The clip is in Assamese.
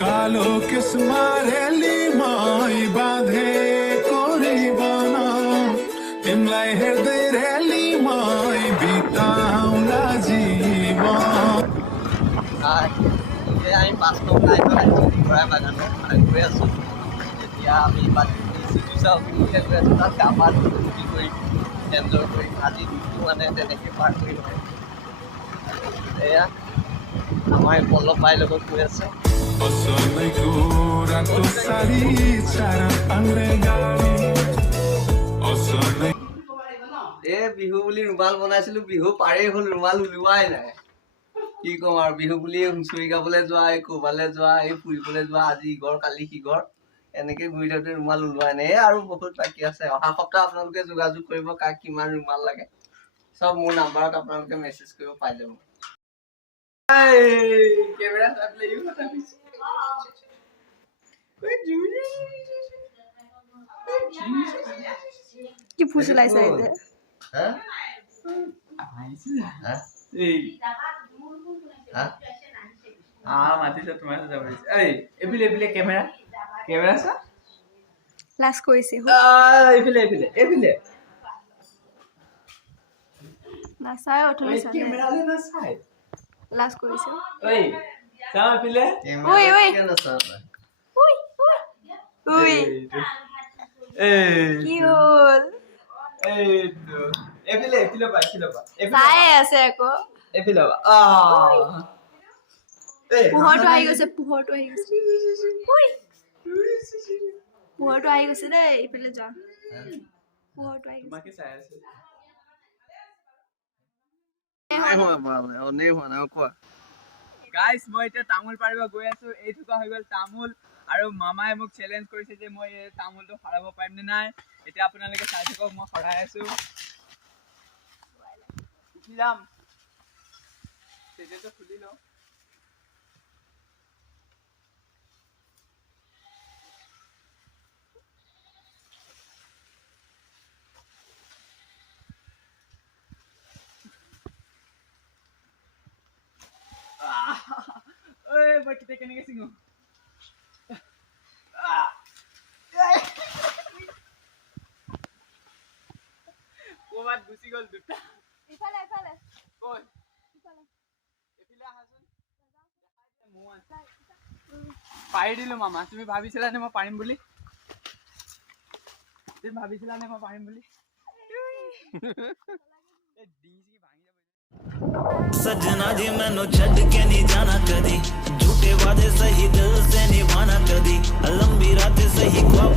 কালো কিসমাৰেলি মই বাঁধে কৰিবনা ইমলাই হৃদয় ৰেলি মই বিতাও না জীৱন আমি 5 নং লাইনত ঘূৰাই বাগানত গৈ আছোঁ এতিয়া আমি চিটি চাওঁ গৈ আছোঁ তাত গা পা ধুই কৰি এনজয় কৰি আজি দিনটো মানে তেনেকৈ পাৰ কৰি লয় এয়া আমাৰ পল্লৱ বাই লগত গৈ আছে Osonaiku ratu sari cara pangregali Osonai Bihu বুলি ৰুমাল বনাইছিলোঁ বিহু পাৰেই হ'ল ৰুমাল ওলোৱাই নাই কি ক'ম আৰু বিহু বুলি হুঁচৰি গাবলৈ যোৱা এই ক'ৰবালৈ যোৱা এই ফুৰিবলৈ যোৱা আজি ইঘৰ কালি সিঘৰ এনেকৈ ঘূৰি থাকোঁতে ৰুমাল ওলোৱাই নাই আৰু বহুত বাকী আছে অহা সপ্তাহ আপোনালোকে যোগাযোগ কৰিব কাক কিমান ৰুমাল লাগে চব মোৰ নাম্বাৰত আপোনালোকে মেছেজ কৰিব পাই যাব কেমেৰা কি ফুচলাইছা এতে মাতিছে তোমাৰ যাব এইফালে এইফালে কেমেৰা কেমেৰা চা লাজ কৰিছে এইফালে এইফালে এইফালে নাচাই অথলে চাই কেমেৰালে নাচাই লাজ কৰিছে ঐ চাও এইফালে ঐ ঐ কেন আছা ঐ ঐ কি হ'ল এইটো এইফালে এইফালে পা চাই আছে আকৌ এইফালে পোহৰটো আহি গৈছে পোহৰটো আহি গৈছে দেই এইফালে যা পোহৰটো আহি গৈছে তোমাকে চাই আছে গাইস মই এতিয়া তামোল পাৰিব গৈ আছো এই থুকা হৈ গ'ল তামোল আৰু মামাই মোক চ্যালেঞ্জ কৰিছে যে মই এই তামোলটো সৰাব পাৰিম নে নাই এতিয়া আপোনালোকে চাই থাকক মই সৰাই আছো কি যাম তেজটো খুলি লও ঐ মই কিতে কেনেকে সিঙো কোবাত গুচি গ'ল দুটা ইফালে ইফালে কই ইফালে এফালে আহাচোন পাৰি দিলো মামা তুমি ভাবিছিলা নে মই পাৰিম বুলি सजना जी मैनू छड़ के नहीं जाना कदी झूठे वादे सही दिल से निभाना कदी लंबी रात सही ख्वाब